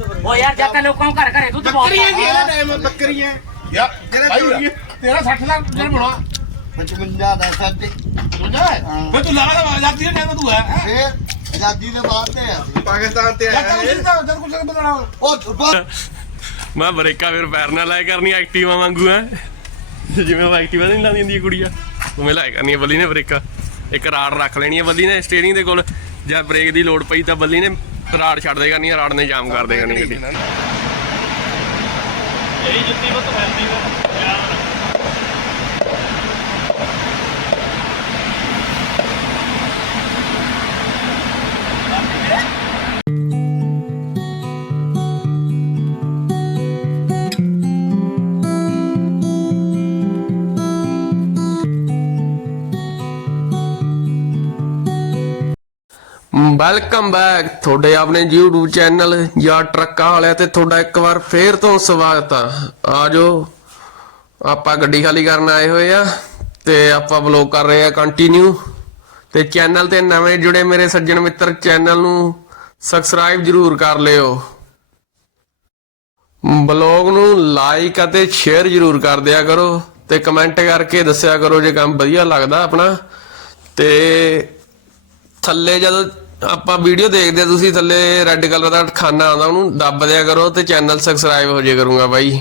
ਉਹ ਯਾਰ ਜਦ ਤੱਕ ਲੋਕਾਂ ਨੂੰ ਘਰ ਘਰੇ ਦੁੱਧ ਬਹੁਤ ਬੱਕਰੀਆਂ ਪਾਉਂਦਾ। ਇਹਦਾ ਟਾਈਮ ਬੱਕਰੀਆਂ। ਯਾਰ ਹੈ? ਤੇਰਾ 60 ਲੱਖ ਜਨ ਬਣਾ 55 ਦਾ ਸੱਚ ਤੁਝਾ ਫਿਰ ਤੂੰ ਲਾਗਾ ਦਾ ਆਜ਼ਾਦੀ ਦੇ ਟਾਈਮ ਤੂੰ ਹੈ? ਫੇਰ ਆਜ਼ਾਦੀ ਦੇ ਬਾਅਦ ਤੇ ਆ। ਪਾਕਿਸਤਾਨ ਤੇ ਇਹ। ਜਿੱਦਾਂ ਕੁਝ ਬਦਲਣਾ ਉਹ ਮੈਂ ਬ੍ਰੇਕਾਂ ਫਿਰ ਪੈਰ ਨਾਲ ਲਾਇਆ ਕਰਨੀ ਐਕਟਿਵਾ ਵਾਂਗੂ ਐ ਜਿਵੇਂ ਉਹ ਐਕਟਿਵਾ ਨਹੀਂ ਲਾਉਂਦੀ ਹੁੰਦੀ ਕੁੜੀਆਂ ਉਵੇਂ ਲਾਇਆ ਕਰਨੀ ਬੱਲੀ ਨੇ ਬ੍ਰੇਕਾਂ ਇੱਕ ਰਾੜ ਰੱਖ ਲੈਣੀ ਹੈ ਬੱਲੀ ਨੇ ਸਟੀਅਰਿੰਗ ਦੇ ਕੋਲ। ਜੇ ਬ੍ਰੇਕ ਦੀ ਲੋੜ ਪਈ ਤਾਂ ਬੱਲੀ ਨੇ ਰਾੜ ਛੱਡ ਦੇ ਕਰਨੀ ਰਾੜ ਨੇ ਜਾਮ ਕਰ ਦੇ ਕਰਨੀ ਗੱਡੀ ਵੈਲਕਮ ਬੈਕ ਤੁਹਾਡੇ ਆਪਣੇ YouTube ਚੈਨਲ ਜਾਂ ਟਰੱਕਾਂ ਵਾਲਿਆਂ ਤੇ ਤੁਹਾਡਾ ਇੱਕ ਵਾਰ ਫੇਰ ਤੋਂ ਸਵਾਗਤ ਆ। ਆਜੋ ਆਪਾਂ ਗੱਡੀ ਖਾਲੀ ਕਰਨ ਆਏ ਹੋਏ ਆ ਤੇ ਆਪਾਂ ਵਲੌਗ ਕਰ ਰਹੇ ਆ ਕੰਟੀਨਿਊ ਤੇ ਚੈਨਲ ਤੇ ਨਵੇਂ ਜੁੜੇ ਮੇਰੇ ਸੱਜਣ ਮਿੱਤਰ ਚੈਨਲ ਨੂੰ ਸਬਸਕ੍ਰਾਈਬ ਜਰੂਰ ਕਰ ਲਿਓ। ਬਲੌਗ ਨੂੰ ਲਾਈਕ ਅਤੇ ਸ਼ੇਅਰ ਜਰੂਰ ਕਰ ਦਿਆ ਕਰੋ ਤੇ ਕਮੈਂਟ ਕਰਕੇ ਦੱਸਿਆ ਕਰੋ ਜੇ ਕੰਮ ਵਧੀਆ ਲੱਗਦਾ ਆਪਣਾ। ਤੇ ਥੱਲੇ ਜਦੋਂ ਆਪਾਂ ਵੀਡੀਓ ਦੇਖਦੇ ਆ ਤੁਸੀਂ ਥੱਲੇ ਰੈੱਡ ਕਲਰ ਦਾ ਖਾਨਾ ਆਉਂਦਾ ਉਹਨੂੰ ਦੱਬ ਦਿਆ ਕਰੋ ਤੇ ਚੈਨਲ ਸਬਸਕ੍ਰਾਈਬ ਹੋ ਜੇ ਕਰੂੰਗਾ ਬਾਈ।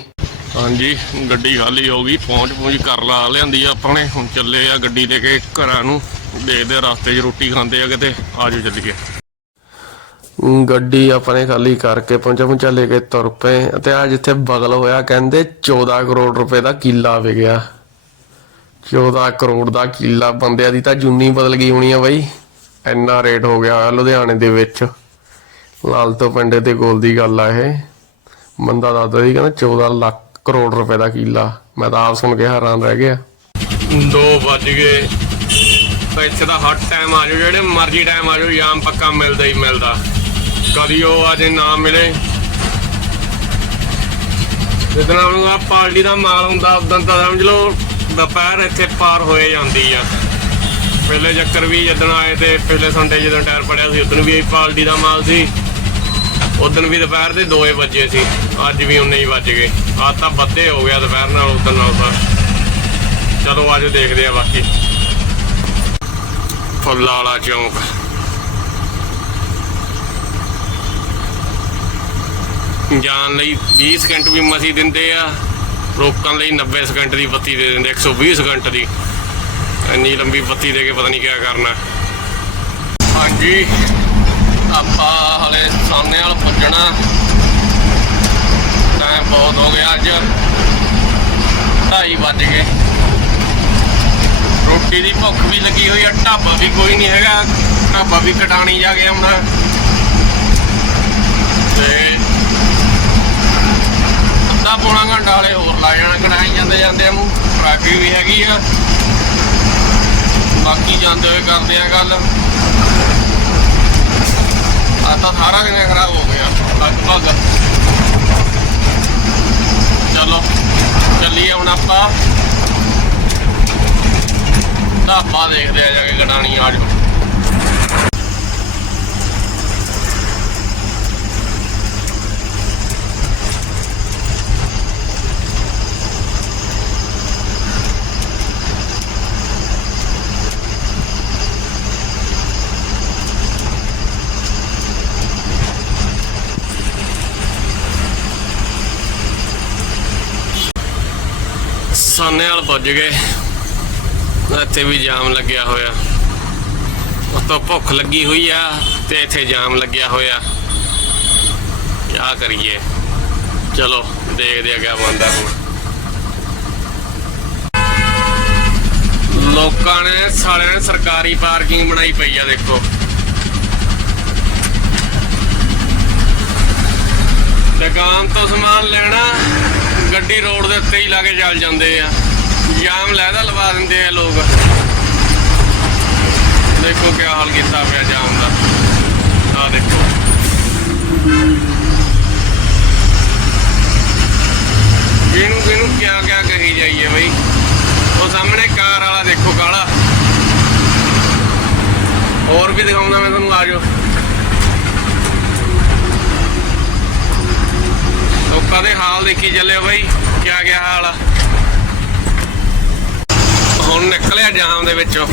ਹਾਂਜੀ ਗੱਡੀ ਖਾਲੀ ਹੋ ਗਈ ਪਹੁੰਚ ਪਹੁੰਚ ਕਰ ਲਾ ਲਿਆਂਦੀ ਆ ਆਪਾਂ ਨੇ। ਹੁਣ ਚੱਲੇ ਆ ਗੱਡੀ ਲੈ ਕੇ ਘਰਾਂ ਨੂੰ ਦੇਖਦੇ ਆ ਰਸਤੇ 'ਚ ਰੋਟੀ ਖਾਂਦੇ ਆ ਕਿਤੇ ਆਜੋ ਚੱਲੀਏ। ਗੱਡੀ ਆਪਣੇ ਖਾਲੀ ਕਰਕੇ ਪਹੁੰਚਾ ਪਹੁੰਚਾ ਲੈ ਕੇ ਤੁਰ ਪਏ ਤੇ ਆ ਜਿੱਥੇ ਬਗਲ ਹੋਇਆ ਕਹਿੰਦੇ 14 ਕਰੋੜ ਰੁਪਏ ਦਾ ਕਿੱਲਾ ਵਿਕਿਆ। 14 ਕਰੋੜ ਦਾ ਕਿੱਲਾ ਬੰਦਿਆਂ ਦੀ ਤਾਂ ਜੁੰਨੀ ਬਦਲ ਗਈ ਹੋਣੀ ਆ ਬਾਈ। ਇੰਨਾ ਰੇਟ ਹੋ ਗਿਆ ਲੁਧਿਆਣੇ ਦੇ ਵਿੱਚ। ਲਾਲ ਤੋਂ ਪਿੰਡੇ ਦੇ ਕੋਲ ਦੀ ਗੱਲ ਆ ਇਹ। ਬੰਦਾ ਦੱਸਦਾ ਸੀ, ਕਹਿੰਦਾ 14 ਲੱਖ ਕਰੋੜ ਰੁਪਏ ਦਾ ਕਿੱਲਾ। ਮੈਂ ਤਾਂ ਆਪ ਸੁਣ ਕੇ ਹੈਰਾਨ ਰਹਿ ਗਿਆ। 2 ਵੱਜ ਗਏ। ਇੱਥੇ ਦਾ ਹਰ ਟਾਈਮ ਆ ਜਾਓ, ਜਿਹੜੇ ਮਰਜ਼ੀ ਟਾਈਮ ਆ ਜਾਓ, ਯਾਮ ਪੱਕਾ ਮਿਲਦਾ ਹੀ ਮਿਲਦਾ। ਕਦੀ ਉਹ ਅਜੇ ਨਾ ਮਿਲੇ। ਜਿੱਦਣ ਨੂੰ ਆ ਪਾਰਟੀ ਦਾ ਮਾਲ ਹੁੰਦਾ, ਉਦੋਂ ਤਾਂ ਸਮਝ ਲਓ, ਦੁਪਹਿਰ ਇੱਥੇ ਪਾਰ ਹੋਏ ਜਾਂਦੀ ਆ। ਪਹਿਲੇ ਚੱਕਰ ਵੀ ਜਦੋਂ ਆਏ ਤੇ ਪਹਿਲੇ ਸੰਡੇ ਜਦੋਂ ਟਾਇਰ ਪੜਿਆ ਸੀ, ਉਦੋਂ ਵੀ ਇਹ ਪਾਰਟੀ ਦਾ ਮਾਲ ਸੀ। ਉਦੋਂ ਵੀ ਦੁਪਹਿਰ ਦੇ 2 ਵਜੇ ਸੀ, ਅੱਜ ਵੀ ਉਨੇ ਹੀ ਵੱਜ ਗਏ। ਆ ਤਾਂ ਬੱਦੇ ਹੋ ਗਿਆ ਦੁਪਹਿਰ ਨਾਲ, ਉਦੋਂ ਨਾਲ ਤਾਂ। ਚਲੋ ਅੱਜ ਦੇਖਦੇ ਆ ਬਾਕੀ। ਫੁੱਲਾ ਵਾਲਾ ਚੌਂਕ। ਜਾਣ ਲਈ 20 ਸਕਿੰਟ ਵੀ ਮਸੀ ਦਿੰਦੇ ਆ ਰੋਕਣ ਲਈ 90 ਸਕਿੰਟ ਦੀ ਬੱਤੀ ਦੇ ਦਿੰਦੇ 120 ਸਕਿੰਟ ਦੀ। ਇੰਨੀ ਲੰਬੀ ਬੱਤੀ ਦੇ ਕੇ ਪਤਾ ਨਹੀਂ ਕਿਆ ਕਰਨਾ। ਹਾਂਜੀ, ਆਪਾਂ ਹਲੇ ਸਾਹਮਣੇ ਵਾਲ ਪੁੱਜਣਾ। ਟਾਈਮ ਬਹੁਤ ਹੋ ਗਿਆ ਅੱਜ। 2:30 ਵੱਜ ਗਏ। ਰੋਟੀ ਦੀ ਭੁੱਖ ਵੀ ਲੱਗੀ ਹੋਈ ਆ, ਢਾਬਾ ਵੀ ਕੋਈ ਨਹੀਂ ਹੈਗਾ। ਢਾਬਾ ਵੀ ਕਟਾਣੀ ਜਾ ਕੇ ਆਉਣਾ। ਤੇ ਅੱਧਾ ਪੌਣਾ ਘੰਟਾ ਵਾਲੇ ਹੋਰ ਲਾ ਜਾਣਾ, ਕਢਾਈ ਜਾਂਦੇ ਜਾਂਦੇ ਆ ਨੂੰ ਟ੍ਰੈਫਿਕ ਵੀ ਹੈਗੀ ਆ। ਬਾਕੀ ਜਾਂਦੇ ਹੋਏ ਕਰਦੇ ਆ ਗੱਲ। ਆ ਤਾਂ ਸਾਰਾ ਦਿਨ ਖਰਾਬ ਹੋ ਗਿਆ, ਲਗਭਗ। ਚਲੋ, ਚੱਲੀਏ ਹੁਣ ਆਪਾਂ। ਢਾਬਾ ਦੇਖਦੇ ਆ ਜਾ ਕੇ ਗਡਾਣੀ ਆ ਜਾਓ ਸਾਨੇ ਵਾਲ ਪੁੱਜ ਗਏ। ਇੱਥੇ ਵੀ ਜਾਮ ਲੱਗਿਆ ਹੋਇਆ। ਉਤੋਂ ਭੁੱਖ ਲੱਗੀ ਹੋਈ ਆ ਤੇ ਇੱਥੇ ਜਾਮ ਲੱਗਿਆ ਹੋਇਆ। ਕੀ ਕਰੀਏ? ਚਲੋ, ਦੇਖਦੇ ਆ ਕਿਆ ਬੰਦਾ ਹੁਣ। ਲੋਕਾਂ ਨੇ ਸਾਲਿਆਂ ਨੇ ਸਰਕਾਰੀ ਪਾਰਕਿੰਗ ਬਣਾਈ ਪਈ ਆ, ਦੇਖੋ। ਦੁਕਾਨ ਤੋਂ ਸਮਾਨ ਲੈਣਾ, ਗੱਡੀ ਰੋਡ ਦੇ ਉੱਤੇ ਹੀ ਲਾ ਕੇ ਚੱਲ ਜਾਂਦੇ ਆ। ਜਾਮ ਲੈਦਾ ਲਵਾ ਦਿੰਦੇ ਆ ਲੋਕ। ਦੇਖੋ ਕੀ ਹਾਲ ਕੀਤਾ ਪਿਆ ਜਾਮ ਦਾ। ਆ ਦੇਖੋ। ਇਹਨੂੰ ਇਹਨੂੰ ਕਿਆ ਕਿਆ ਕਹੀ ਜਾਈਏ ਬਈ? ਉਹ ਸਾਹਮਣੇ ਕਾਰ ਵਾਲਾ ਦੇਖੋ ਕਾਲਾ। ਹੋਰ ਵੀ ਦਿਖਾਉਂਦਾ ਮੈਂ ਤੁਹਾਨੂੰ, ਆ ਜਾਓ। ਰੋਡਾਂ ਦੇ ਹਾਲ ਦੇਖੀ ਚੱਲਿਓ ਬਈ। ਕਿਆ ਗਿਆ ਹਾਲ ਆ। ਹੁਣ ਨਿਕਲਿਆ ਜਾਮ ਦੇ ਵਿੱਚੋਂ।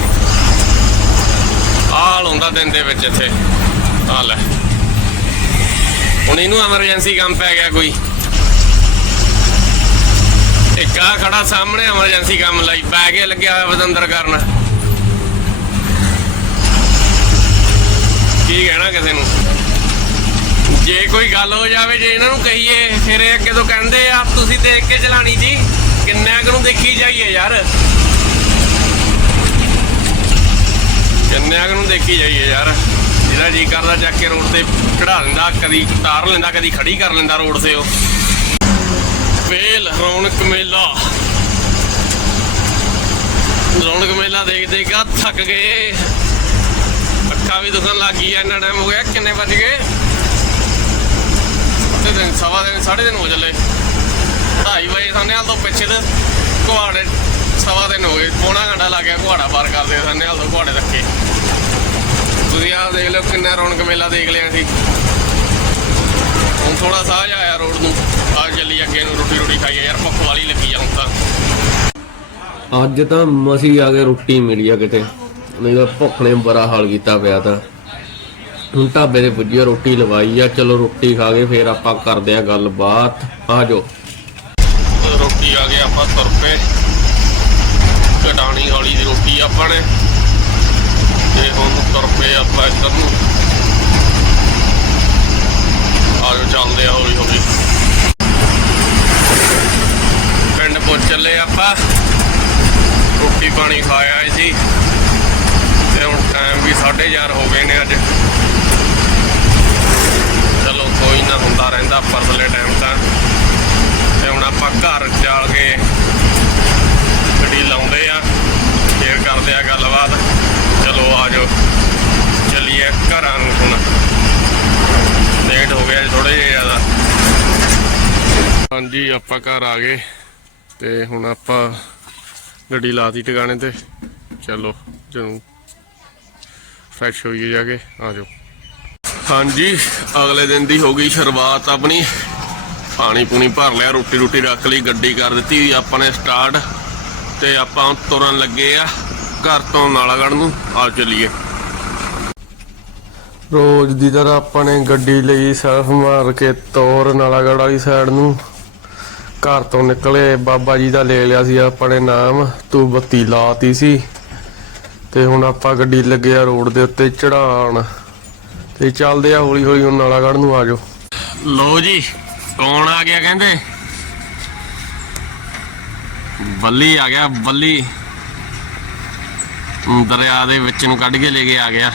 ਹਾਲ ਹੁੰਦਾ ਦਿਨ ਦੇ ਵਿੱਚ ਇੱਥੇ। ਆ ਲੈ। ਹੁਣ ਇਹਨੂੰ ਐਮਰਜੈਂਸੀ ਕੰਮ ਪੈ ਗਿਆ ਕੋਈ। ਇੱਕ ਆ ਖੜਾ ਸਾਹਮਣੇ ਐਮਰਜੈਂਸੀ ਕੰਮ ਲਈ। ਬੈ ਕੇ ਲੱਗਿਆ ਹੋਇਆ ਬਦੰਦਰ ਕਰਨ। ਕੀ ਕਹਿਣਾ ਕਿਸੇ ਨੂੰ? ਜੇ ਕੋਈ ਗੱਲ ਹੋ ਜਾਵੇ, ਜੇ ਇਹਨਾਂ ਨੂੰ ਕਹੀਏ, ਫਿਰ ਇਹ ਅੱਗੇ ਤੋਂ ਕਹਿੰਦੇ ਆ ਤੁਸੀਂ ਦੇਖ ਕੇ ਚਲਾਣੀ ਜੀ। ਕਿੰਨਿਆਂ ਨੂੰ ਦੇਖੀ ਜਾਈਏ ਯਾਰ? ਕਿੰਨਿਆਂ ਕੁ ਨੂੰ ਦੇਖੀ ਜਾਈਏ ਯਾਰ। ਜਿਹੜਾ ਜੀ ਕਰਦਾ ਚੱਕ ਕੇ ਰੋਡ ਤੇ ਚੜਾ ਲੈਂਦਾ, ਕਦੀ ਉਤਾਰ ਲੈਂਦਾ, ਕਦੀ ਖੜੀ ਕਰ ਲੈਂਦਾ ਰੋਡ ਤੇ ਉਹ। ਵੇਲ, ਰੌਣਕ ਮੇਲਾ। ਰੌਣਕ ਮੇਲਾ ਦੇਖ ਦੇਖ ਥੱਕ ਗਏ। ਅੱਖਾਂ ਵੀ ਦੁਖਣ ਲੱਗ ਗਈ ਇੰਨਾ ਟਾਈਮ ਹੋ ਗਿਆ, ਕਿੰਨੇ ਵੱਜ ਗਏ? ਤੇ ਦਿਨ, ਸਵਾ ਦਿਨ, ਸਾਢੇ ਦਿਨ ਹੋ ਚੱਲੇ। ਢਾਈ ਵਜੇ ਸਾਨੇ ਹਾਲ ਤੋਂ ਪਿੱਛੇ ਤੇ ਕੁਹਾੜੇ ਸਵਾ ਦਿਨ ਹੋ ਗਏ। ਪੌਣਾ ਘੰਟਾ ਲੱਗ ਗਿਆ ਕੁਹਾੜਾ ਪਾਰ ਕਰਦੇ ਸਾਨੇ ਹਾਲ ਤੋਂ ਕੁਹਾੜੇ ਤੱਕੇ ਤੁਸੀਂ ਆਹ ਦੇਖ ਲਓ ਕਿੰਨਾ ਰੌਣਕ ਮੇਲਾ ਦੇਖ ਲਿਆ ਸੀ ਹੁਣ ਥੋੜਾ ਸਾਹ ਜਿਹਾ ਆਇਆ ਰੋਡ ਨੂੰ। ਆ ਚੱਲੀ ਅੱਗੇ ਨੂੰ ਰੋਟੀ ਰੋਟੀ ਖਾਈਏ ਯਾਰ ਭੁੱਖ ਵਾਲੀ ਲੱਗੀ ਆ ਤਾਂ। ਅੱਜ ਤਾਂ ਮਸੀ ਆ ਕੇ ਰੋਟੀ ਮਿਲੀ ਆ ਕਿਤੇ। ਨਹੀਂ ਤਾਂ ਭੁੱਖ ਨੇ ਬੜਾ ਹਾਲ ਕੀਤਾ ਪਿਆ ਤਾਂ। ਹੁਣ ਢਾਬੇ ਤੇ ਪੁੱਜੀ ਰੋਟੀ ਲਵਾਈ ਆ। ਚਲੋ ਰੋਟੀ ਖਾ ਕੇ ਫੇਰ ਆਪਾਂ ਕਰਦੇ ਆ ਗੱਲਬਾਤ। ਆ ਜਾਓ ਰੋਟੀ ਆ ਗਈ ਆਪਾਂ ਤੁਰ ਪਏ ਕਟਾਣੀ ਵਾਲੀ ਦੀ ਰੋਟੀ ਆਪਾਂ ਨੇ ਤੇ ਹੁਣ ਤੁਰ ਪਏ ਆਪਾਂ ਇੱਧਰ ਨੂੰ ਆ ਜਾਓ ਚੱਲਦੇ ਆ ਹੌਲੀ ਹੌਲੀ ਪਿੰਡ ਪਹੁੰਚ ਚੱਲੇ ਆਪਾਂ ਰੋਟੀ ਪਾਣੀ ਖਾਇਆ ਸੀ। ਤੇ ਹੁਣ ਟਾਈਮ ਵੀ 4:30 ਹੋ ਗਏ ਨੇ ਅੱਜ। ਚਲੋ ਕੋਈ ਨਾ, ਹੁੰਦਾ ਰਹਿੰਦਾ ਪਰਲੇ ਟਾਈਮ ਤਾਂ। ਤੇ ਹੁਣ ਆਪਾਂ ਘਰ ਜਾ ਕੇ ਗੱਡੀ ਲਾਉਂਦੇ ਆ। ਫੇਰ ਕਰਦੇ ਆ ਗੱਲਬਾਤ। ਚਲੋ ਆ ਜਾਓ। ਚੱਲੀਏ ਘਰਾਂ ਨੂੰ ਹੁਣ। ਲੇਟ ਹੋ ਗਿਆ ਥੋੜੇ ਜਿਹਾ ਜ਼ਿਆਦਾ। ਹਾਂਜੀ, ਆਪਾਂ ਘਰ ਆ ਗਏ। ਤੇ ਹੁਣ ਆਪਾਂ ਗੱਡੀ ਲਾਤੀ ਟਿਕਾਣੇ ਤੇ। ਚਲੋ, ਜਦੋਂ ਫਰੈਸ਼ ਹੋਈਏ ਜਾ ਕੇ, ਆ ਜਾਓ। ਹਾਂਜੀ, ਅਗਲੇ ਦਿਨ ਦੀ ਹੋ ਗਈ ਸ਼ੁਰੂਆਤ ਆਪਣੀ। ਪਾਣੀ ਪੂਣੀ ਭਰ ਲਿਆ, ਰੋਟੀ ਰੋਟੀ ਰੱਖ ਲਈ, ਗੱਡੀ ਕਰ ਦਿੱਤੀ, ਆਪਾਂ ਨੇ ਸਟਾਰਟ ਤੇ ਆਪਾਂ ਤੁਰਨ ਲੱਗੇ ਆ ਘਰ ਤੋਂ ਨਾਲਾਗੜ ਨੂੰ। ਆ ਚੱਲੀਏ। ਰੋਜ਼ ਦੀ ਤਰ੍ਹਾਂ ਆਪਾਂ ਨੇ ਗੱਡੀ ਲਈ ਸੈਲਫ ਮਾਰ ਕੇ ਤੋਰ ਨਾਲਾਗੜ ਵਾਲੀ ਸਾਈਡ ਨੂੰ। ਘਰ ਤੋਂ ਨਿਕਲੇ ਬਾਬਾ ਜੀ ਦਾ ਲੈ ਲਿਆ ਸੀ ਆਪਾਂ ਨੇ ਨਾਮ, ਤੂੰ ਬੱਤੀ ਲਾਤੀ ਸੀ। ਤੇ ਹੁਣ ਆਪਾਂ ਗੱਡੀ ਲੱਗਿਆ ਰੋਡ ਦੇ ਉੱਤੇ ਚੜਾਣ। ਤੇ ਚੱਲਦੇ ਆ ਹੌਲੀ ਹੌਲੀ ਹੁਣ ਨਾਲਾਗੜ ਨੂੰ ਆ ਜਾਓ। ਲੋ ਜੀ, ਕੌਣ ਆ ਗਿਆ ਕਹਿੰਦੇ? ਬੱਲੀ ਆ ਗਿਆ, ਬੱਲੀ। ਦਰਿਆ ਦੇ ਵਿੱਚ ਨੂੰ ਕੱਢ ਕੇ ਲੈ ਕੇ ਆ ਗਿਆ।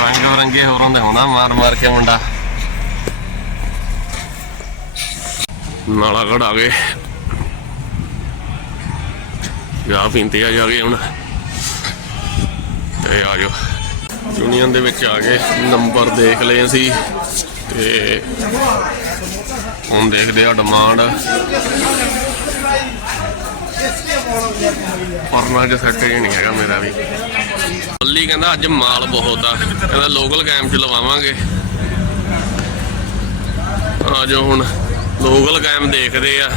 ਰੰਗ ਬਰੰਗੇ ਹੋਰਾਂ ਦੇ ਹੁੰਦਾ ਮਾਰ ਮਾਰ ਕੇ ਮੁੰਡਾ। ਨਾਲਾ ਨਾਲਾਗੜ ਆ ਗਏ ਜਾ ਪੀਂਦੇ ਆ, ਜਾ ਕੇ ਹੁਣ। ਤੇ ਆ ਜਾਓ। ਯੂਨੀਅਨ ਦੇ ਵਿੱਚ ਆ ਗਏ ਨੰਬਰ ਦੇਖ ਲਏ ਅਸੀਂ। ਤੇ ਹੁਣ ਦੇਖਦੇ ਆ ਡਿਮਾਂਡ। ਪਰਨਾ ਚ ਸੈੱਟ ਹੀ ਨਹੀਂ ਹੈਗਾ ਮੇਰਾ ਵੀ। ਬੱਲੀ ਕਹਿੰਦਾ ਅੱਜ ਮਾਲ ਬਹੁਤ ਆ। ਕਹਿੰਦਾ ਲੋਕਲ ਕੈਂਪ ਚ ਲਵਾਵਾਂਗੇ। ਆ ਜਾਓ ਹੁਣ। ਲੋਕਲ ਕੈਂਪ ਦੇਖਦੇ ਆ।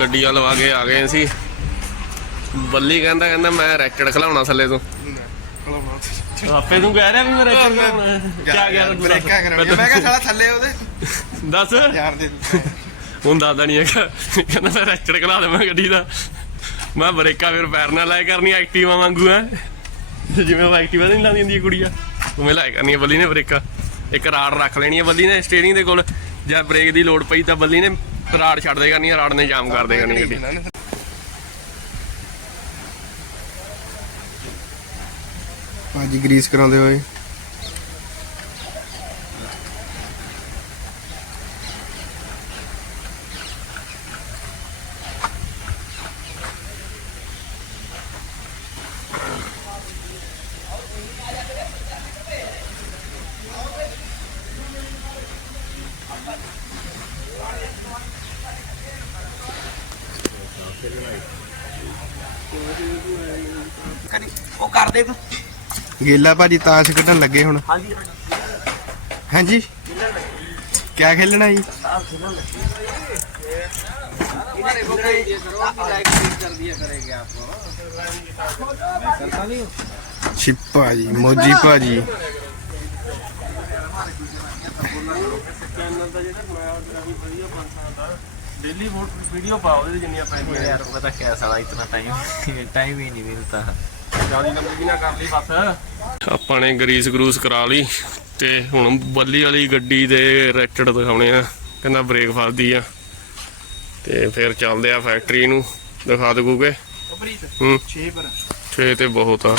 ਗੱਡੀਆਂ ਲਵਾ ਕੇ ਆ ਗਏ ਸੀ ਬੱਲੀ ਕਹਿੰਦਾ ਕਹਿੰਦਾ ਮੈਂ ਰੈਕਟ ਖਲਾਉਣਾ ਥੱਲੇ ਤੋਂ। ਆਪੇ ਤੂੰ ਕਹਿ ਰਿਹਾ ਵੀ ਮੈਂ ਰੈਕਟ ਖਲਾਉਣਾ। ਕੀ ਗਿਆ ਬ੍ਰੇਕਾਂ ਮੈਂ ਕਿਹਾ ਸਾਲਾ ਥੱਲੇ ਉਹਦੇ। ਦੱਸ। ਯਾਰ ਦੇ ਹੁਣ ਦਾਦਾ ਨਹੀਂ ਹੈਗਾ। ਕਹਿੰਦਾ ਮੈਂ ਰੈਕਟ ਖਲਾ ਦੇਵਾਂ ਗੱਡੀ ਦਾ। ਮੈਂ ਬ੍ਰੇਕਾਂ ਫਿਰ ਪੈਰ ਨਾਲ ਲਾਇਆ ਕਰਨੀ ਐਕਟਿਵਾ ਵਾਂਗੂ ਐ ਜਿਵੇਂ ਉਹ ਐਕਟਿਵਾ ਨਹੀਂ ਲਾਉਂਦੀ ਹੁੰਦੀ ਕੁੜੀਆਂ। ਉਵੇਂ ਲਾਇਆ ਕਰਨੀ ਬੱਲੀ ਨੇ ਬ੍ਰੇਕਾਂ। ਇੱਕ ਰਾੜ ਰੱਖ ਲੈਣੀ ਹੈ ਬੱਲੀ ਨੇ ਸਟੀਅਰਿੰਗ ਦੇ ਕੋਲ। ਜਾਂ ਬ੍ਰੇਕ ਦੀ ਲੋਡ ਪਈ ਤਾਂ ਬੱਲੀ ਨੇ ਰਾੜ ਛੱਡ ਦੇ ਕਰਨੀ ਰਾੜ ਨੇ ਜਾਮ ਕਰ ਦੇ ਕਰਨੀ ਗੱਡੀ। ਭਾਜੀ ਗਰੀਸ ਕਰਾਉਂਦੇ ਹੋਏ। ਸਾਡੇ ਗੇਲਾ ਭਾਜੀ ਤਾਸ਼ ਕੱਢਣ ਲੱਗੇ ਹੁਣ। ਹਾਂਜੀ ਹਾਂਜੀ। ਕੀ ਖੇਲਣਾ ਜੀ? ਛਿੱਪਾ ਜੀ ਮੋਜੀ ਭਾਜੀ। ਚੈਨਲ ਦਾ ਵੀਡੀਓ ਪਾਓ ਜਿੰਨੀਆਂ ਪੈਂਦੀਆਂ ਯਾਰ ਪਤਾ ਕਿਆ ਸਾਲਾ ਇਤਨਾ ਟਾਈਮ ਟਾਈਮ ਹੀ ਨਹੀਂ ਮਿਲਦਾ। ਜ਼ਿਆਦਾ ਲੰਬੀ ਨਾ ਕਰ ਲਈ ਬਸ। ਆਪਾਂ ਨੇ ਗਰੀਸ ਗਰੂਸ ਕਰਾ ਲਈ ਤੇ ਹੁਣ ਬੱਲੀ ਵਾਲੀ ਗੱਡੀ ਦੇ ਰੈਕਟਡ ਦਿਖਾਉਣੇ ਆ। ਕਹਿੰਦਾ ਬ੍ਰੇਕ ਫਸਦੀ ਆ। ਤੇ ਫਿਰ ਚੱਲਦੇ ਆ ਫੈਕਟਰੀ ਨੂੰ। ਦਿਖਾ ਦਗੂਗੇ ਹੂੰ। 6 ਪਰ। 6 ਤੇ ਬਹੁਤ ਆ।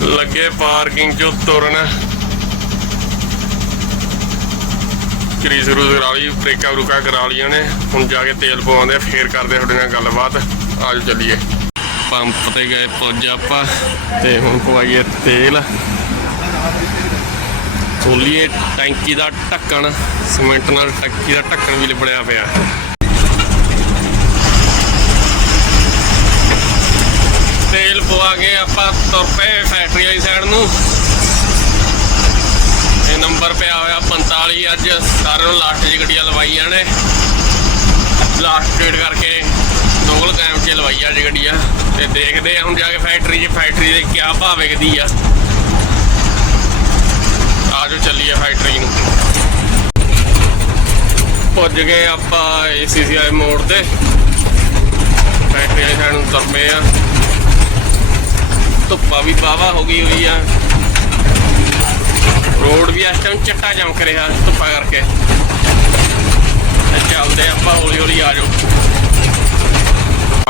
ਲੱਗੇ ਪਾਰਕਿੰਗ ਚੋਂ ਤੁਰਨ। ਗਰੀਸ ਗਰੂਸ ਕਰਾ ਲਈ ਬ੍ਰੇਕਾਂ ਬਰੂਕਾਂ ਕਰਾ ਲਈਆਂ ਨੇ। ਹੁਣ ਜਾ ਕੇ ਤੇਲ ਪਵਾਉਂਦੇ ਫੇਰ ਕਰਦੇ ਤੁਹਾਡੇ ਨਾਲ ਗੱਲਬਾਤ। ਆਜੋ ਚੱਲੀਏ। ਪੰਪ ਤੇ ਗਏ ਪੁੱਜ ਆਪਾਂ ਤੇ ਹੁਣ ਪਵਾਈਏ ਤੇਲ। ਖੋਲੀਏ ਟੈਂਕੀ ਦਾ ਢੱਕਣ, ਸੀਮੈਂਟ ਨਾਲ ਟੈਂਕੀ ਦਾ ਢੱਕਣ ਵੀ ਲਿਬੜਿਆ ਪਿਆ। ਤੇਲ ਪਵਾ ਕੇ ਆਪਾਂ ਤੁਰ ਪਏ ਫੈਕਟਰੀ ਵਾਲੀ ਸਾਈਡ ਨੂੰ। ਇਹ ਨੰਬਰ ਪਿਆ ਹੋਇਆ 45 ਅੱਜ ਸਾਰਿਆਂ ਨੂੰ ਲਾਸਟ 'ਚ ਗੱਡੀਆਂ ਲਵਾਈਆਂ ਨੇ। ਲਾਸਟ ਡੇਟ ਕਰਕੇ ਦੋਗਲ ਟਾਈਮ 'ਚ ਲਵਾਈ ਅੱਜ ਗੱਡੀਆਂ ਤੇ ਦੇਖਦੇ ਆ ਹੁਣ ਜਾ ਕੇ ਫੈਕਟਰੀ 'ਚ ਫੈਕਟਰੀ ਦੇ ਕਿਆ ਭਾਅ ਵਿਕਦੀ ਆ। ਆਜੋ ਚੱਲੀਏ ਫੈਕਟਰੀ ਨੂੰ। ਪੁੱਜ ਗਏ ਆਪਾਂ ਏਸੀਸੀਆਈ ਮੋੜ ਤੇ। ਫੈਕਟਰੀ ਵਾਲੀ ਸਾਈਡ ਨੂੰ ਤੁਰਮੇ ਆ। ਧੁੱਪਾ ਵੀ ਬਾਵਾ ਹੋ ਗਈ ਹੋਈ ਆ। ਰੋਡ ਵੀ ਇਸ ਟਾਈਮ ਚਿੱਟਾ ਚਮਕ ਰਿਹਾ ਧੁੱਪਾ ਕਰਕੇ। ਚੱਲਦੇ ਆਪਾਂ ਹੌਲੀ ਹੌਲੀ ਆ ਜਾਓ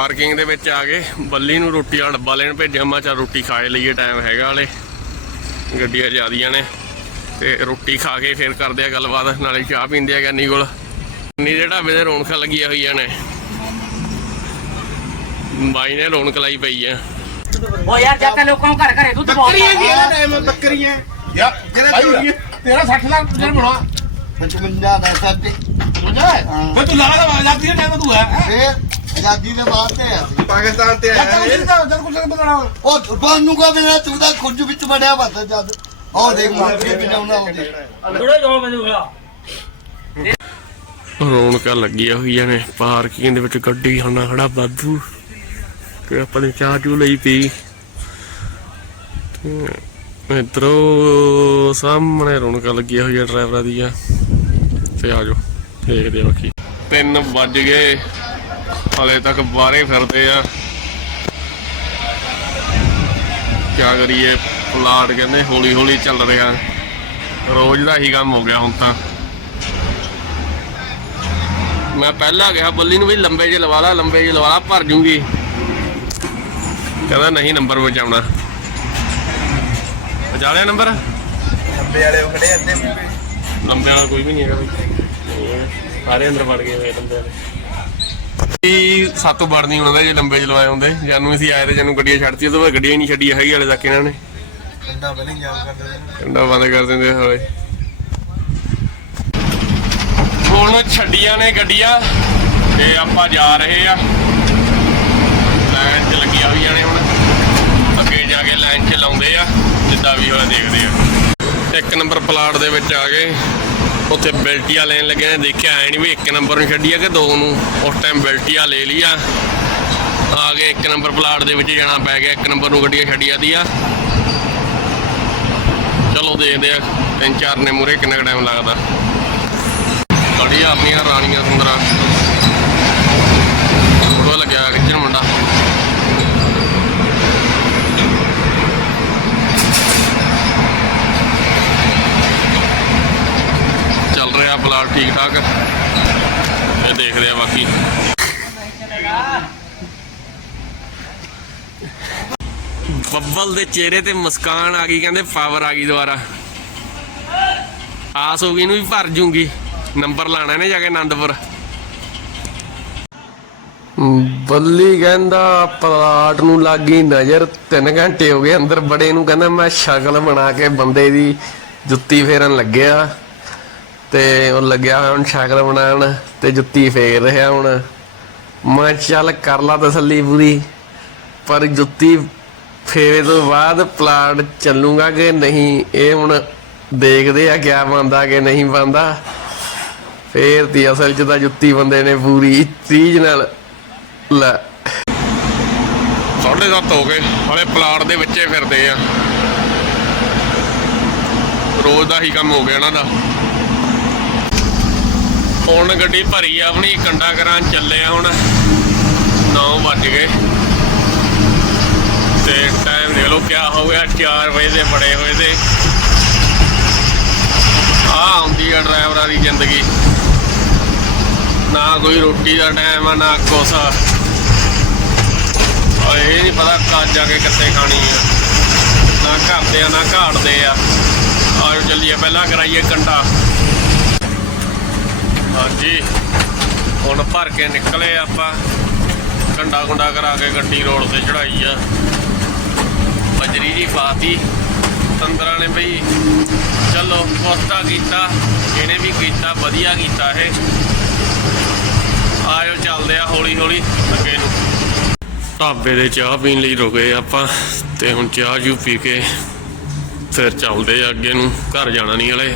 ਪਾਰਕਿੰਗ ਦੇ ਵਿੱਚ ਆ ਗਏ। ਬੱਲੀ ਨੂੰ ਰੋਟੀ ਵਾਲਾ ਡੱਬਾ ਲੈਣ ਭੇਜਿਆ। ਮੈਂ ਚਾ ਰੋਟੀ ਖਾ ਲਈਏ ਟਾਈਮ ਹੈਗਾ ਹਲੇ। ਗੱਡੀਆਂ ਜ਼ਿਆਦੀਆਂ ਨੇ। ਤੇ ਰੋਟੀ ਖਾ ਕੇ ਫਿਰ ਕਰਦੇ ਆ ਗੱਲਬਾਤ। ਨਾਲੇ ਚਾਹ ਪੀਂਦੇ ਆ ਗੰਨੀ ਕੋਲ। ਨੀ ਦੇ ਢਾਬੇ ਦੇ ਰੌਣਕਾਂ ਲੱਗੀਆਂ ਹੋਈਆਂ ਨੇ। ਬਾਈ ਨੇ ਰੌਣਕ ਲਾਈ ਪਈ ਆ। ਉਹ ਯਾਰ ਜਾ ਕੇ ਲੋਕਾਂ ਘਰ ਘਰੇ ਦੁੱਧ ਬੱਕਰੀਆਂ ਪਾਉਂਦਾ ਦੀਆਂ ਟਾਈਮ ਬੱਕਰੀਆਂ। ਯਾਰ ਜਿਹੜਾ ਤੇਰਾ 60 ਲੱਖ ਜਨ ਬਣਾ 55 ਦਾ ਸੱਤ ਸਮਝਾ ਫਿਰ ਤੂੰ ਲਾਲਾ ਦਾ ਆਜ਼ਾਦੀ ਦਾ ਟਾਈਮ ਤੂੰ ਹੈ? ਫੇਰ? ਆਜ਼ਾਦੀ ਦੇ ਬਾਅਦ ਤੇ ਆ। ਪਾਕਿਸਤਾਨ ਤੇ ਆਇਆ ਇਹ। ਜਦ ਕੁਝ ਬਦਲਣਾ ਉਹ ਤੁਹਾਨੂੰ ਕੋ ਬਿਨਾ ਤੂੰ ਤਾਂ ਖੁੱਜ ਵਿੱਚ ਵੜਿਆ ਬਸ ਜਦ। ਉਹ ਦੇਖ ਮਾਰ ਕੇ ਬਿਨਾ ਉਹਨਾਂ ਉਹਦੇ ਥੋੜਾ ਜੋਰ ਮੈਨੂੰ ਖਲਾ। ਰੌਣਕਾਂ ਲੱਗੀਆਂ ਹੋਈਆਂ ਨੇ ਪਾਰਕਿੰਗ ਦੇ ਵਿੱਚ ਗੱਡੀ ਹਣਾ ਖੜਾ ਬਾਦੂ ਤੇ ਆਪਾਂ ਨੇ ਚਾਹ ਚੂ ਲਈ ਪੀ। ਇਧਰੋਂ ਸਾਹਮਣੇ ਰੌਣਕਾਂ ਲੱਗੀਆਂ ਹੋਈਆਂ ਡਰਾਈਵਰਾਂ ਦੀਆਂ। ਤੇ ਆ ਜਾਓ ਦੇਖਦੇ ਆ ਬਾਕੀ। 3 ਵੱਜ ਗਏ। ਹਲੇ ਤੱਕ ਬਾਹਰੇ ਫਿਰਦੇ ਆ। ਕਿਆ ਕਰੀਏ ਪਲਾਟ ਕਹਿੰਦੇ ਹੌਲੀ ਹੌਲੀ ਚੱਲ ਰਿਹਾ। ਰੋਜ਼ ਦਾ ਹੀ ਕੰਮ ਹੋ ਗਿਆ ਹੁਣ ਤਾਂ। ਮੈਂ ਪਹਿਲਾਂ ਕਿਹਾ ਬੱਲੀ ਨੂੰ ਵੀ ਲੰਬੇ ਜਿਹੇ ਲਵਾ ਲਾ ਲੰਬੇ ਜਿਹੇ ਲਵਾ ਲਾ ਭਰ ਜੂਗੀ। ਕਹਿੰਦਾ ਨਹੀਂ ਨੰਬਰ ਬਚਾਉਣਾ। ਬਚਾ ਲਿਆ ਨੰਬਰ? ਲੰਬੇ ਵਾਲੇ ਉਹ ਖੜੇ ਅੱਧੇ ਲੰਬੇ ਵਾਲਾ ਕੋਈ ਵੀ ਨਹੀਂ ਹੈਗਾ। ਸਾਰੇ ਅੰਦਰ ਵੜ ਗਏ ਹੋਏ ਲੰਬੇ ਵਾਲੇ ਇਹ ਸਾਤੋਂ ਵੜ ਨਹੀਂ ਹੁੰਦਾ ਜੇ ਲੰਬੇ ਚ ਲਵਾਏ ਹੁੰਦੇ। ਜਾਨੂੰ ਅਸੀਂ ਆਏ ਤੇ ਜਾਨੂੰ ਗੱਡੀਆਂ ਛੱਡਤੀ ਉਹ ਤੋਂ ਬਾਅਦ ਗੱਡੀਆਂ ਹੀ ਨਹੀਂ ਛੱਡੀਆਂ ਹੈਗੀ ਹਲੇ ਤੱਕ ਇਹਨਾਂ ਨੇ। ਕੰਡਾ ਪਹਿਲਾਂ ਹੀ ਜਾਮ ਕਰ ਦਿੰਦੇ ਕੰਡਾ ਬੰਦ ਕਰ ਦਿੰਦੇ ਹੋਏ। ਹੁਣ ਛੱਡੀਆਂ ਨੇ ਗੱਡੀਆਂ ਤੇ ਆਪਾਂ ਜਾ ਰਹੇ ਆ। ਲਾਈਨ 'ਚ ਲੱਗੀਆਂ ਹੋਈਆਂ ਨੇ ਹੁਣ। ਅੱਗੇ ਜਾ ਕੇ ਲਾਈਨ 'ਚ ਲਾਉਂਦੇ ਆ ਜਿੱਦਾਂ ਵੀ ਹੋਇਆ ਦੇਖਦੇ ਆ। ਇੱਕ ਨੰਬਰ ਪਲਾਟ ਦੇ ਵਿੱਚ ਆ ਗਏ। ਉੱਥੇ ਬੈਲਟੀਆਂ ਲੈਣ ਲੱਗੇ ਨੇ ਦੇਖਿਆ ਐ ਨਹੀਂ ਵੀ ਇੱਕ ਨੰਬਰ ਨੂੰ ਛੱਡੀ ਆ ਕਿ ਦੋ ਨੂੰ। ਉਸ ਟਾਈਮ ਬੈਲਟੀਆਂ ਲੈ ਲਿਆ ਆ। ਗਏ ਇੱਕ ਨੰਬਰ ਪਲਾਟ ਦੇ ਵਿੱਚ ਜਾਣਾ ਪੈ ਗਿਆ, ਇੱਕ ਨੰਬਰ ਨੂੰ ਗੱਡੀਆਂ ਛੱਡੀ ਜਾਂਦੀ ਆ ਚਲੋ ਦੇਖਦੇ ਆ, ਤਿੰਨ ਚਾਰ ਨੇ ਮੂਰੇ ਕਿੰਨਾ ਟਾਈਮ ਲੱਗਦਾ। ਬੜੀਆਂ ਆਪਣੀਆਂ ਰਾਣੀਆਂ ਸੁੰਦਰਾਂ ਫੋਟੋ ਲੱਗਿਆ ਖਿੱਚਣ ਮੁੰਡਾ ਚੱਲ ਠੀਕ ਠਾਕ ਇਹ ਦੇਖਦੇ ਆ ਬਾਕੀ। ਬੱਬਲ ਦੇ ਚਿਹਰੇ ਤੇ ਮੁਸਕਾਨ ਆ ਗਈ, ਕਹਿੰਦੇ ਪਾਵਰ ਆ ਗਈ ਦੁਬਾਰਾ। ਆਸ ਹੋ ਗਈ ਨੂੰ ਵੀ ਭਰ ਜੂਗੀ। ਨੰਬਰ ਲਾਣਾ ਨੇ ਜਾ ਕੇ ਆਨੰਦਪੁਰ ਬੱਲੀ ਕਹਿੰਦਾ, ਪਲਾਟ ਨੂੰ ਲੱਗੀ ਨਜ਼ਰ 3 ਘੰਟੇ ਹੋ ਗਏ ਅੰਦਰ ਬੜੇ ਨੂੰ, ਕਹਿੰਦਾ ਮੈਂ ਸ਼ਕਲ ਬਣਾ ਕੇ ਬੰਦੇ ਦੀ ਜੁੱਤੀ ਫੇਰਨ ਲੱਗਿਆ। ਤੇ ਉਹ ਲੱਗਿਆ ਹੋਇਆ ਹੁਣ ਸ਼ਕਲ ਬਣਾਉਣ ਤੇ ਜੁੱਤੀ ਫੇਰ ਰਿਹਾ ਹੁਣ। ਮੈਂ ਚੱਲ ਕਰ ਲਾ ਤਸੱਲੀ ਪੂਰੀ, ਪਰ ਜੁੱਤੀ ਫੇਰੇ ਤੋਂ ਬਾਅਦ ਪਲਾਟ ਚੱਲੂਗਾ ਕਿ ਨਹੀਂ, ਇਹ ਹੁਣ ਦੇਖਦੇ ਆ ਕਿਆ ਬੰਦਾ ਕਿ ਨਹੀਂ ਬੰਦਾ ਫੇਰ ਤੀ ਅਸਲ ਚ ਤਾਂ ਜੁੱਤੀ ਬੰਦੇ ਨੇ ਪੂਰੀ ਤੀਜ ਨਾਲ ਲੈ। ਸਾਢੇ ਸੱਤ ਹੋ ਗਏ ਹਲੇ ਪਲਾਟ ਦੇ ਵਿੱਚੇ ਫਿਰਦੇ ਆ। ਰੋਜ਼ ਦਾ ਹੀ ਕੰਮ ਹੋ ਗਿਆ ਇਹਨਾਂ ਦਾ। ਹੁਣ ਗੱਡੀ ਭਰੀ ਆ, ਆਪਣੀ ਕੰਡਾ ਕਰਾਂ, ਚੱਲੇ ਆ ਹੁਣ। 9 ਵੱਜ ਗਏ। ਤੇ ਟਾਈਮ ਦੇਖ ਲਓ ਕਿਆ ਹੋ ਗਿਆ 4 ਵਜੇ ਦੇ ਬੜੇ ਹੋਏ ਤੇ। ਆ ਆਉਂਦੀ ਆ ਡਰਾਈਵਰਾਂ ਦੀ ਜ਼ਿੰਦਗੀ। ਨਾ ਕੋਈ ਰੋਟੀ ਦਾ ਟਾਈਮ ਆ, ਨਾ ਕੁਛ ਆ। ਇਹ ਨਹੀਂ ਪਤਾ ਕਦ ਜਾ ਕੇ ਕਿੱਥੇ ਖਾਣੀ ਆ। ਨਾ ਘਰਦੇ ਆ, ਨਾ ਘਾੜਦੇ ਆ। ਆਜੋ ਚੱਲੀਏ, ਪਹਿਲਾਂ ਕਰਾਈਏ ਕੰਡਾ। ਹਾਂਜੀ। ਹੁਣ ਭਰ ਕੇ ਨਿਕਲੇ ਆਪਾਂ। ਕੰਡਾ ਕੁੰਡਾ ਕਰਾ ਕੇ ਗੱਡੀ ਰੋਡ ਤੇ ਚੜਾਈ ਆ। ਬਜਰੀ ਜੀ ਪਾਤੀ। ਤੰਦਰਾਂ ਨੇ ਬਈ, ਚਲੋ ਕੋਸਤਾ ਕੀਤਾ। ਇਹਨੇ ਵੀ ਕੀਤਾ, ਵਧੀਆ ਕੀਤਾ ਇਹ। ਆਇਓ ਚੱਲਦੇ ਆ ਹੌਲੀ ਹੌਲੀ ਅੱਗੇ ਨੂੰ। ਢਾਬੇ ਦੇ ਚਾਹ ਪੀਣ ਲਈ ਰੁਕੇ ਆਪਾਂ ਤੇ ਹੁਣ ਚਾਹ ਜੂ ਪੀ ਕੇ ਫਿਰ ਚੱਲਦੇ ਆ ਅੱਗੇ ਨੂੰ। ਘਰ ਜਾਣਾ ਨਹੀਂ ਹਲੇ।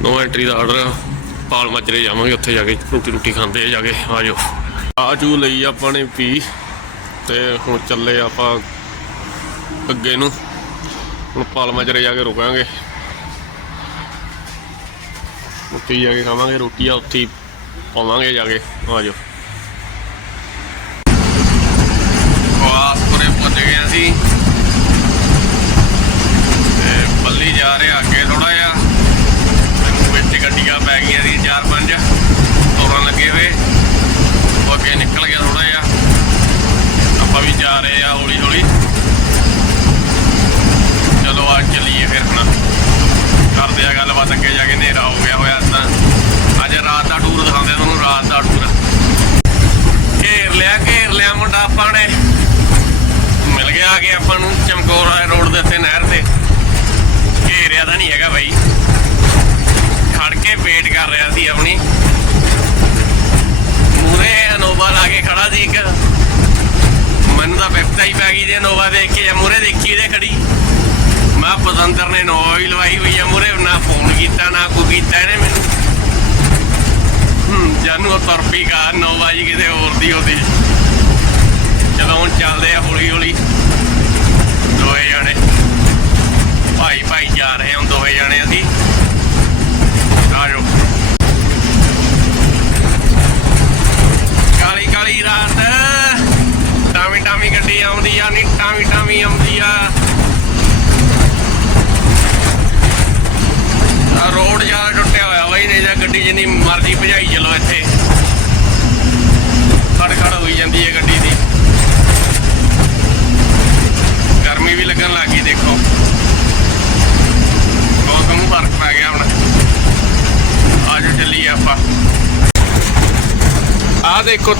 ਨੋ ਐਂਟਰੀ ਦਾ ਆਰਡਰ ਪਾਲ ਮਾਜਰੇ ਜਾਵਾਂਗੇ, ਉੱਥੇ ਜਾ ਕੇ ਰੋਟੀ ਰੋਟੀ ਖਾਂਦੇ ਆ ਜਾ ਕੇ, ਆ ਆਜੋ ਆਜੂ ਲਈ ਆਪਾਂ ਨੇ ਪੀ, ਤੇ ਹੁਣ ਚੱਲੇ ਆਪਾਂ ਅੱਗੇ ਨੂੰ। ਹੁਣ ਪਾਲ ਮਾਜਰੇ ਜਾ ਕੇ ਰੁਕਾਂਗੇ। ਉੱਥੇ ਹੀ ਜਾ ਕੇ ਖਾਵਾਂਗੇ ਰੋਟੀ, ਆ ਉੱਥੇ ਹੀ ਪਾਵਾਂਗੇ ਜਾ ਕੇ, ਆ ਜਾਓ।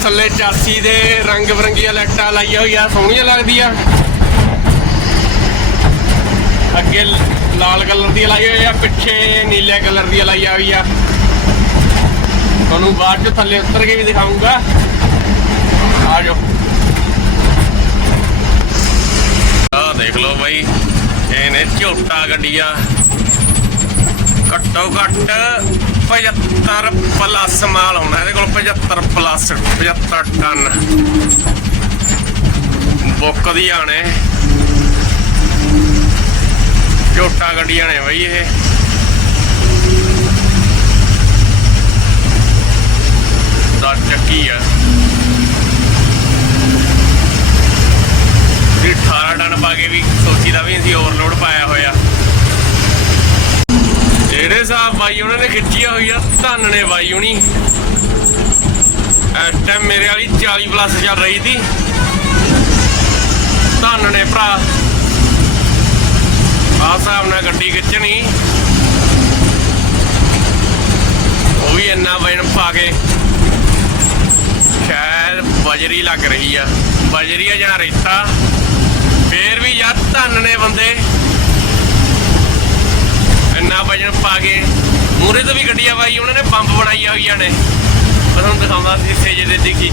ਥੱਲੇ ਚਾਸੀ ਦੇ ਰੰਗ ਬਰੰਗੀਆਂ ਲਾਈਟਾਂ ਲਾਈਆਂ ਹੋਈਆਂ, ਸੋਹਣੀਆਂ ਲੱਗਦੀਆਂ। ਅੱਗੇ ਲਾਲ ਕਲਰ ਦੀ ਲਾਈ ਹੋਈ ਆ ਪਿੱਛੇ ਨੀਲੇ ਕਲਰ ਦੀ ਲਾਈ ਹੋਈ ਆ ਤੁਹਾਨੂੰ ਬਾਅਦ ਚ ਥੱਲੇ ਉਤਰ ਕੇ ਵੀ ਦਿਖਾਉਂਗਾ ਆ ਜਾਓ। ਆ ਦੇਖ ਲਓ ਬਾਈ, ਇਹ ਨੇ ਝੋਟਾ ਗੱਡੀਆਂ। ਘੱਟੋ ਘੱਟ 75 ਪਲੱਸ ਮਾਲ ਆਉਣਾ, ਇਹਦੇ ਕੋਲ 75 ਪਲੱਸ 75 ਟਨ ਬੁੱਕ ਦੀ ਆਣੇ। ਝੋਟਾ ਗੱਡੀਆਂ ਨੇ ਬਈ ਇਹ। ਦਾ ਚੱਕੀ ਆ। ਇਹ 18 ਟਨ ਪਾ ਕੇ ਵੀ ਸੋਚੀਦਾ ਵੀ ਅਸੀਂ ਓਵਰਲੋਡ ਪਾਇਆ ਹੋਇਆ। ਬਾਈ, ਉਹਨਾਂ ਨੇ ਖਿੱਚੀਆਂ ਹੋਈਆਂ, ਧੰਨ ਨੇ ਬਾਈ ਹੁਣੀ। ਇਸ ਟਾਈਮ ਮੇਰੇ ਵਾਲੀ 40 ਪਲੱਸ ਚੱਲ ਰਹੀ ਸੀ ਧੰਨ ਨੇ ਭਰਾ। ਆਹ ਹਿਸਾਬ ਨਾਲ ਗੱਡੀ ਖਿੱਚਣੀ। ਉਹ ਵੀ ਇੰਨਾ ਵਜਨ ਪਾ ਕੇ। ਸ਼ਾਇਦ ਬਜਰੀ ਲੱਗ ਰਹੀ ਆ। ਬਜਰੀ ਆ ਜਾਂ ਰੇਤਾ। ਫੇਰ ਵੀ ਯਾਰ ਧੰਨ ਨੇ ਬੰਦੇ। ਇੰਨਾ ਵਜਨ ਪਾ ਕੇ। ਮੂਰੇ ਤੋਂ ਵੀ ਗੱਡੀਆਂ ਪਾਈ, ਉਹਨਾਂ ਨੇ ਪੰਪ ਬਣਾਈਆਂ ਹੋਈਆਂ ਨੇ। ਮੈਂ ਤੁਹਾਨੂੰ ਦਿਖਾਉਂਦਾ ਸੀ ਹਿੱਸੇ ਦੇਖੀ।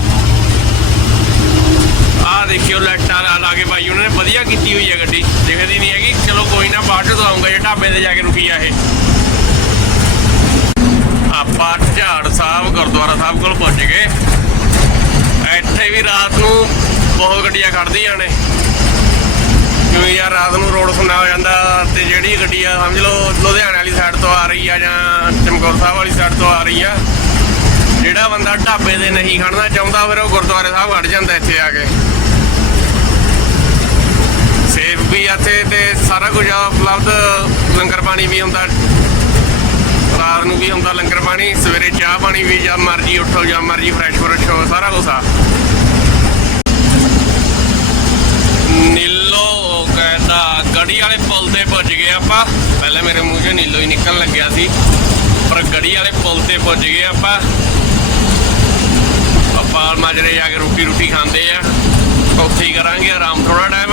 ਆਹ ਦੇਖਿਓ, ਲਾਈਟਾਂ ਲਾ ਕੇ ਬਾਈ ਉਹਨਾਂ ਨੇ ਵਧੀਆ ਕੀਤੀ ਹੋਈ ਹੈ ਗੱਡੀ। ਦਿਖਦੀ ਨਹੀਂ ਹੈਗੀ। ਚਲੋ ਕੋਈ ਨਾ, ਬਾਅਦ ਚ ਆਉਂਗਾ ਜੇ ਢਾਬੇ ਤੇ ਜਾ ਕੇ ਰੁਕੀ ਆ ਇਹ। ਆਪਾਂ ਝਾੜ ਸਾਹਿਬ, ਗੁਰਦੁਆਰਾ ਸਾਹਿਬ ਕੋਲ ਪਹੁੰਚ ਗਏ। ਇੱਥੇ ਵੀ ਰਾਤ ਨੂੰ ਬਹੁਤ ਗੱਡੀਆਂ ਖੜਦੀਆਂ ਨੇ। ਕਿਉਂਕਿ ਯਾਰ ਰਾਤ ਨੂੰ ਰੋਡ ਸੁੰਨਾ ਹੋ ਜਾਂਦਾ ਤੇ ਜਿਹੜੀ ਗੱਡੀ ਆ, ਸਮਝ ਲਓ, ਲੁਧਿਆਣੇ ਵਾਲੀ ਸਾਈਡ ਤੋਂ ਆ ਰਹੀ ਆ ਜਾਂ ਚਮਕੌਰ ਸਾਹਿਬ ਵਾਲੀ ਸਾਈਡ ਤੋਂ ਆ ਰਹੀ ਆ, ਜਿਹੜਾ ਬੰਦਾ ਢਾਬੇ ਤੇ ਨਹੀਂ ਖੜਨਾ ਚਾਹੁੰਦਾ, ਫਿਰ ਉਹ ਗੁਰਦੁਆਰੇ ਸਾਹਿਬ ਖੜ ਜਾਂਦਾ ਇੱਥੇ ਆ ਕੇ। ਸੇਫ ਵੀ ਆ ਇੱਥੇ ਤੇ ਸਾਰਾ ਕੁਝ ਆ, ਉਪਲਬਧ ਲੰਗਰ ਪਾਣੀ ਵੀ ਹੁੰਦਾ। ਰਾਤ ਨੂੰ ਵੀ ਹੁੰਦਾ ਲੰਗਰ ਪਾਣੀ, ਸਵੇਰੇ ਚਾਹ ਪਾਣੀ ਵੀ, ਜਾਂ ਮਰਜ਼ੀ ਉੱਠੋ, ਜਾਂ ਮਰਜ਼ੀ ਫਰੈਸ਼ ਫਰੈਸ਼ ਹੋ, ਸਾਰਾ ਕੁਝ ਆ। ਨੀਲ ਗੜੀ ਵਾਲੇ ਪੁਲ ਤੇ ਪਹੁੰਚ ਗਏ ਆਪਾਂ। ਪਹਿਲਾਂ ਮੇਰੇ ਮੂੰਹ 'ਚੋਂ ਨੀਲੋ ਹੀ ਨਿਕਲਣ ਲੱਗਿਆ ਸੀ, ਪਰ ਗੜੀ ਵਾਲੇ ਪੁਲ ਤੇ ਪਹੁੰਚ ਗਏ ਆਪਾਂ। ਆਪਾਂ ਮਾਜਰੇ ਜਾ ਕੇ ਰੋਟੀ ਰੋਟੀ ਖਾਂਦੇ ਆ। ਉੱਥੇ ਹੀ ਕਰਾਂਗੇ ਆਰਾਮ ਥੋੜਾ ਟਾਈਮ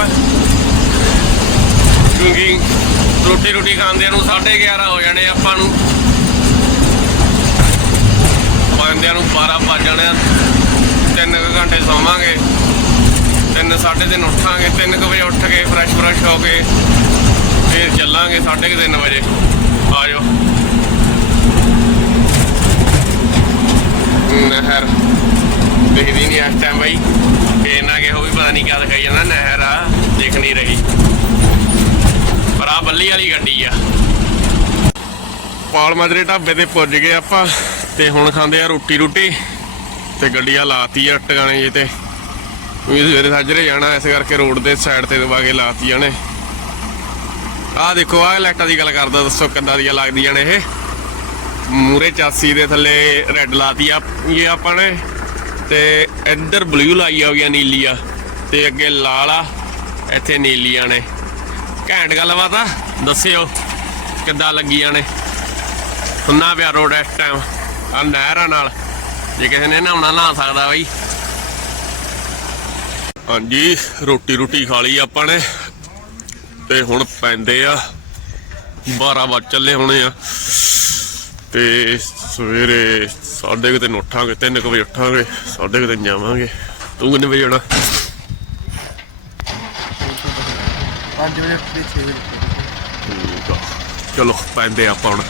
ਕਿਉਂਕਿ ਰੋਟੀ ਰੋਟੀ ਖਾਂਦਿਆਂ ਨੂੰ 11:30 ਹੋ ਜਾਣੇ ਆਪਾਂ ਨੂੰ। ਬੰਦਿਆਂ ਨੂੰ 12 ਵੱਜ ਜਾਣੇ ਆ। ਤਿੰਨ ਕੁ ਘੰਟੇ ਸੌਵਾਂਗੇ। ਤਿੰਨ, ਸਾਢੇ ਤਿੰਨ ਉੱਠਾਂਗੇ। 3 ਵਜੇ ਉੱਠ ਕੇ ਫਰੈਸ਼ ਫਰੈਸ਼ ਹੋ ਕੇ ਫਿਰ ਚੱਲਾਂਗੇ 3:30 ਵਜੇ। ਆ ਜਾਓ ਨਹਿਰ ਦਿਖਦੀ ਨਹੀਂ ਇਸ ਟਾਈਮ ਬਾਈ। ਕਿ ਨਾ ਕਿ ਹੋ ਵੀ ਪਤਾ ਨਹੀਂ ਕਿਆ ਦਿਖਾਈ ਜਾਂਦਾ, ਨਹਿਰ ਆ, ਦਿਖ ਨਹੀਂ ਰਹੀ। ਪਰ ਆ ਬੱਲੀ ਵਾਲੀ ਗੱਡੀ ਆ। ਪਾਲ ਮਾਜਰੇ ਢਾਬੇ ਤੇ ਪੁੱਜ ਗਏ ਆਪਾਂ ਤੇ ਹੁਣ ਖਾਂਦੇ ਆ ਰੋਟੀ ਰੋਟੀ ਤੇ ਗੱਡੀਆਂ ਲਾਤੀ ਆ ਟਿਕਾਣੇ ਜੇ ਤੇ। ਵੀ ਸਵੇਰੇ ਸਾਜਰੇ ਜਾਣਾ, ਇਸ ਕਰਕੇ ਰੋਡ ਦੇ ਸਾਈਡ ਤੇ ਦਬਾ ਕੇ ਲਾਤੀਆਂ ਨੇ ਆਹ ਦੇਖੋ, ਆਹ ਲਾਈਟਾਂ ਦੀ ਗੱਲ ਕਰਦਾ, ਦੱਸੋ ਕਿੱਦਾਂ ਦੀਆਂ ਲੱਗਦੀਆਂ ਨੇ ਇਹ। ਮੂਰੇ ਚਾਸੀ ਦੇ ਥੱਲੇ ਰੈੱਡ ਲਾਤੀ ਆ ਇਹ ਆਪਾਂ ਨੇ। ਤੇ ਇੱਧਰ ਬਲੂ ਲਾਈ ਆ ਗਿਆ ਨੀਲੀ ਆ ਤੇ ਅੱਗੇ ਲਾਲ ਆ, ਇੱਥੇ ਨੀਲੀਆਂ ਨੇ। ਘੈਂਟ ਗੱਲਬਾਤ ਆ, ਦੱਸਿਓ ਕਿੱਦਾਂ ਲੱਗੀਆਂ ਨੇ। ਸੁੰਨਾ ਪਿਆ ਰੋਡ ਇਸ ਟਾਈਮ ਆ ਨਹਿਰਾਂ ਨਾਲ। ਜੇ ਕਿਸੇ ਨੇ ਨਹਾਉਣਾ, ਨਹਾ ਸਕਦਾ ਬਈ। ਹਾਂਜੀ ਰੋਟੀ ਰੋਟੀ ਖਾ ਲਈ ਆਪਾਂ ਨੇ। ਤੇ ਹੁਣ ਪੈਂਦੇ ਆ 12 ਵਜ ਚੱਲੇ ਹੋਣੇ ਆ। ਤੇ ਸਵੇਰੇ ਸਾਢੇ ਕੁ ਤਿੰਨ ਉੱਠਾਂਗੇ 3 ਵਜੇ ਉੱਠਾਂਗੇ ਸਾਢੇ ਕੁ ਤਿੰਨ ਜਾਵਾਂਗੇ। ਤੂੰ ਕਿੰਨੇ ਵਜੇ ਜਾਣਾ 5 ਵਜੇ ਉੱਠਦੇ 6 ਵਜੇ। ਚਲੋ ਪੈਂਦੇ ਆਪਾਂ ਹੁਣ।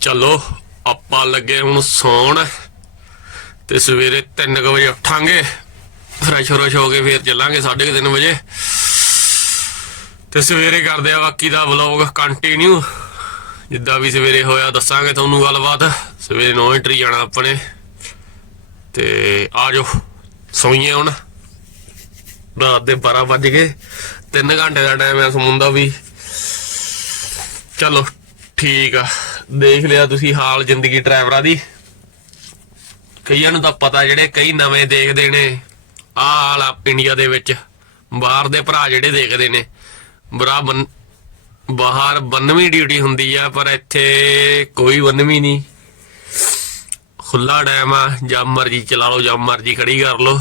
ਚਲੋ ਆਪਾਂ ਲੱਗੇ ਹੁਣ ਸੌਣ। ਤੇ ਸਵੇਰੇ 3 ਵਜੇ ਉੱਠਾਂਗੇ। ਫਰੈਸ਼ ਫਰੈਸ਼ ਹੋ ਕੇ ਫੇਰ ਚੱਲਾਂਗੇ 3:30 ਵਜੇ। ਤੇ ਸਵੇਰੇ ਕਰਦੇ ਆ ਬਾਕੀ ਦਾ ਵਲੌਗ ਕੰਟੀਨਿਊ ਜਿੱਦਾਂ ਵੀ ਸਵੇਰੇ ਹੋਇਆ ਦੱਸਾਂਗੇ ਤੁਹਾਨੂੰ ਗੱਲਬਾਤ। ਸਵੇਰੇ 9 ਐਂਟਰੀ ਜਾਣਾ ਆਪਣੇ। ਤੇ ਆ ਜਾਓ ਹੁਣ। ਰਾਤ ਦੇ 12 ਵੱਜ ਗਏ। 3 ਘੰਟੇ ਦਾ ਟਾਈਮ ਹੈ ਸੌਣ ਦਾ ਵੀ। ਚਲੋ, ਠੀਕ ਆ। ਦੇਖ ਲਿਆ ਤੁਸੀਂ ਹਾਲ ਜ਼ਿੰਦਗੀ ਡਰਾਈਵਰਾਂ ਦੀ। ਕਈਆਂ ਨੂੰ ਤਾਂ ਪਤਾ ਜਿਹੜੇ ਕਈ ਨਵੇਂ ਦੇਖਦੇ ਨੇ। ਆਹ ਹਾਲ ਇੰਡੀਆ ਦੇ ਵਿੱਚ। ਬਾਹਰ ਦੇ ਭਰਾ ਜਿਹੜੇ ਦੇਖਦੇ ਨੇ ਬਰਾ ਬਨ ਬਾਹਰ ਬੰਨਵੀਂ ਡਿਊਟੀ ਹੁੰਦੀ ਆ, ਪਰ ਇੱਥੇ ਕੋਈ ਬੰਨਵੀਂ ਨਹੀਂ। ਖੁੱਲਾ ਡੈਮ ਆ ਜਾਂ ਮਰਜ਼ੀ ਚਲਾ ਲਓ ਜਾਂ ਮਰਜ਼ੀ ਖੜੀ ਕਰ ਲਓ।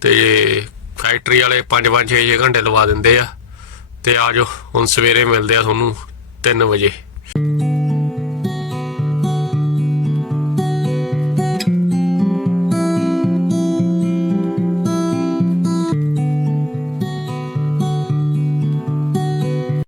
ਤੇ ਫੈਕਟਰੀ ਵਾਲੇ 5-5 6-6 ਘੰਟੇ ਲਵਾ ਦਿੰਦੇ ਆ। ਤੇ ਆਜੋ ਹੁਣ ਸਵੇਰੇ ਮਿਲਦੇ ਆ ਤੁਹਾਨੂੰ 3 ਵਜੇ।